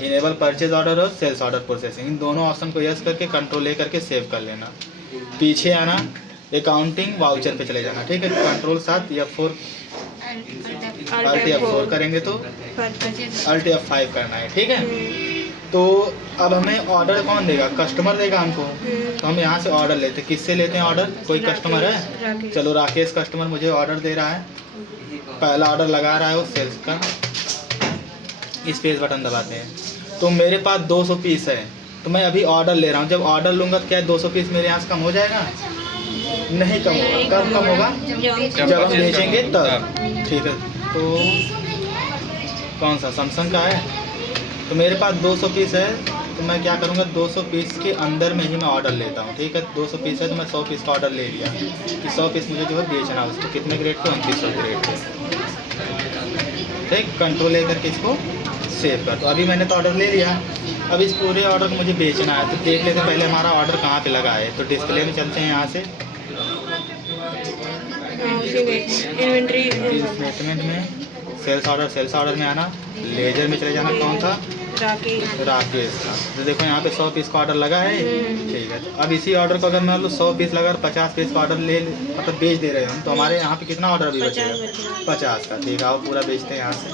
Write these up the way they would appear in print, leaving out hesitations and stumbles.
Enable purchase order और sales order processing, इन दोनों option को यस करके कंट्रोल ले करके सेव कर लेना। पीछे आना, अकाउंटिंग वाउचर पे चले जाना, ठीक है। कंट्रोल 7 F4 अल्ट F4 करेंगे तो अल्ट F5 करना है, ठीक है। तो अब हमें ऑर्डर कौन देगा, कस्टमर देगा हमको। तो हम यहाँ से ऑर्डर लेते हैं, किससे लेते हैं ऑर्डर, कोई कस्टमर है, चलो राकेश कस्टमर मुझे ऑर्डर दे रहा है, पहला ऑर्डर लगा रहा है वो सेल्स का। स्पेस बटन दबाते हैं, तो मेरे पास 200 पीस है, तो मैं अभी ऑर्डर ले रहा हूँ। जब ऑर्डर लूँगा तो क्या 200 पीस मेरे यहाँ से कम हो जाएगा, नहीं कम होगा। कब कम होगा, जब हम बेचेंगे तब, ठीक है। तो कौन सा सैमसंग का है, तो मेरे पास 200 पीस है, तो मैं क्या करूँगा 200 पीस के अंदर में ही मैं ऑर्डर लेता हूँ, ठीक है। 200 पीस है तो मैं 100 पीस का ऑर्डर ले लिया कि 100 पीस मुझे जो है बेचना है। उसको कितने ग्रेड पे, 2900 ग्रेड पे, ठीक। कंट्रोल लेकर के इसको सेव कर। तो अभी मैंने तो ऑर्डर ले लिया, अब इस पूरे ऑर्डर को मुझे बेचना है, तो देख लेते हैं पहले हमारा ऑर्डर कहाँ पे लगा है। तो डिस्प्ले में चलते हैं, यहाँ से इन्वेंटरी में सेल्स ऑर्डर में आना, लेजर में चले जाना, कौन था, राकेश का। तो देखो यहाँ पे 100 पीस का ऑर्डर लगा है, ठीक है। तो अब इसी ऑर्डर को अगर मान लो 100 पीस लगा और 50 पीस का ऑर्डर ले मतलब बेच दे रहे हैं हम, तो हमारे यहाँ पे कितना ऑर्डर भी बचेगा, 50 का, ठीक है। आओ पूरा बेचते हैं यहाँ से।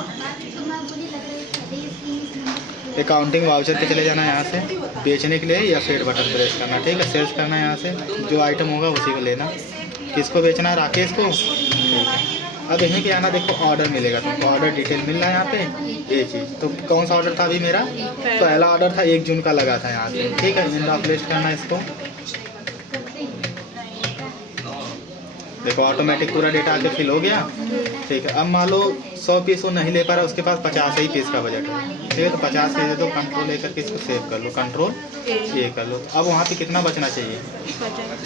अकाउंटिंग वाउचर पे चले जाना है, यहाँ से बेचने के लिए या फिर बटन प्रेस करना, ठीक है। सेल्स करना है, यहाँ से जो आइटम होगा उसी को लेना। किसको बेचना है, राकेश को, ठीक है। अब यहीं पे आना, देखो ऑर्डर मिलेगा तुमको, ऑर्डर डिटेल मिल रहा है यहाँ पे, ये चीज़। तो कौन सा ऑर्डर था अभी मेरा, पहला ऑर्डर था 1 जून का लगा था यहाँ से, ठीक है। इंड ऑफ लिस्ट करना है इसको, देखो ऑटोमेटिक पूरा डेटा आके फिल हो गया, ठीक है। अब मान लो 100 पीस वो नहीं ले पा रहा, उसके पास 50 ही पीस का बजट है, ठीक है। तो 50 पीस है तो कंट्रोल लेकर के इसको सेव कर लो, कंट्रोल ये कर लो। अब वहाँ पे कितना बचना चाहिए,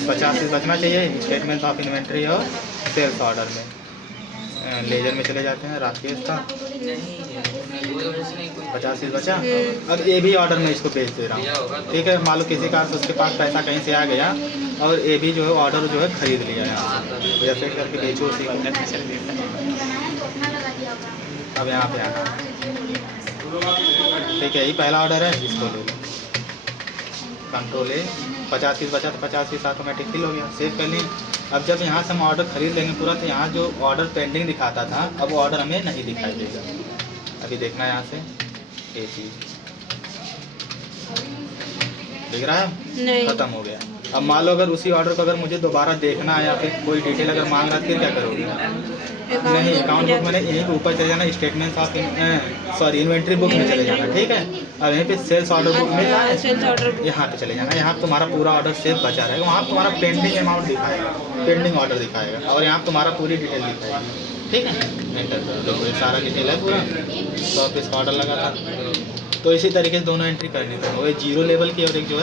50 पीस बचना चाहिए। स्टेटमेंट ऑफ इन्वेंट्री और सेल्स ऑर्डर में लेजर में चले जाते हैं, राकेश का 50 पीस बचा। अब ये भी ऑर्डर में इसको भेज दे रहा हूँ, ठीक है। मान लो किसी का उसके पास पैसा कहीं से आ गया और ये भी जो है ऑर्डर जो है खरीद लिया है, या फिर करके बेचो उसी को। अब यहाँ पे आना, ठीक है। ये पहला ऑर्डर है, इसको ले लो, कंट्रोल ए। 50 पीस बचा तो 50 पीस ऑटोमेटिक फिल हो गया, सेव कर लिए। अब जब यहाँ से हम ऑर्डर खरीद लेंगे पूरा, तो यहाँ जो ऑर्डर पेंडिंग दिखाता था, अब वो ऑर्डर हमें नहीं दिखाई देगा। अभी देखना है यहाँ से, ये चीज़ दिख रहा है, खत्म हो गया। अब मान लो अगर उसी ऑर्डर को अगर मुझे दोबारा देखना है या फिर कोई डिटेल अगर मांग रहा है, फिर क्या करोगे, नहीं अकाउंट बुक मैंने यहीं पे ऊपर चले जाना, स्टेटमेंट्स ऑफ इन्वेंट्री बुक में चले जाना, ठीक है। अब यहीं पे सेल्स ऑर्डर बुक में यहाँ पे चले जाना, यहाँ पे तुम्हारा पूरा ऑर्डर सेव बचा रहेगा, वहाँ पर तुम्हारा पेंडिंग अमाउंट दिखाएगा, पेंडिंग ऑर्डर दिखाएगा, और यहाँ पर तुम्हारा पूरी डिटेल दिखाएगी, ठीक है। एंटर कर दो, ये सारा डिटेल है पूरा, 100 पीस का ऑर्डर लगा था। तो इसी तरीके से दोनों एंट्री करनी पड़ेगी, वो 0 लेवल की और एक जो है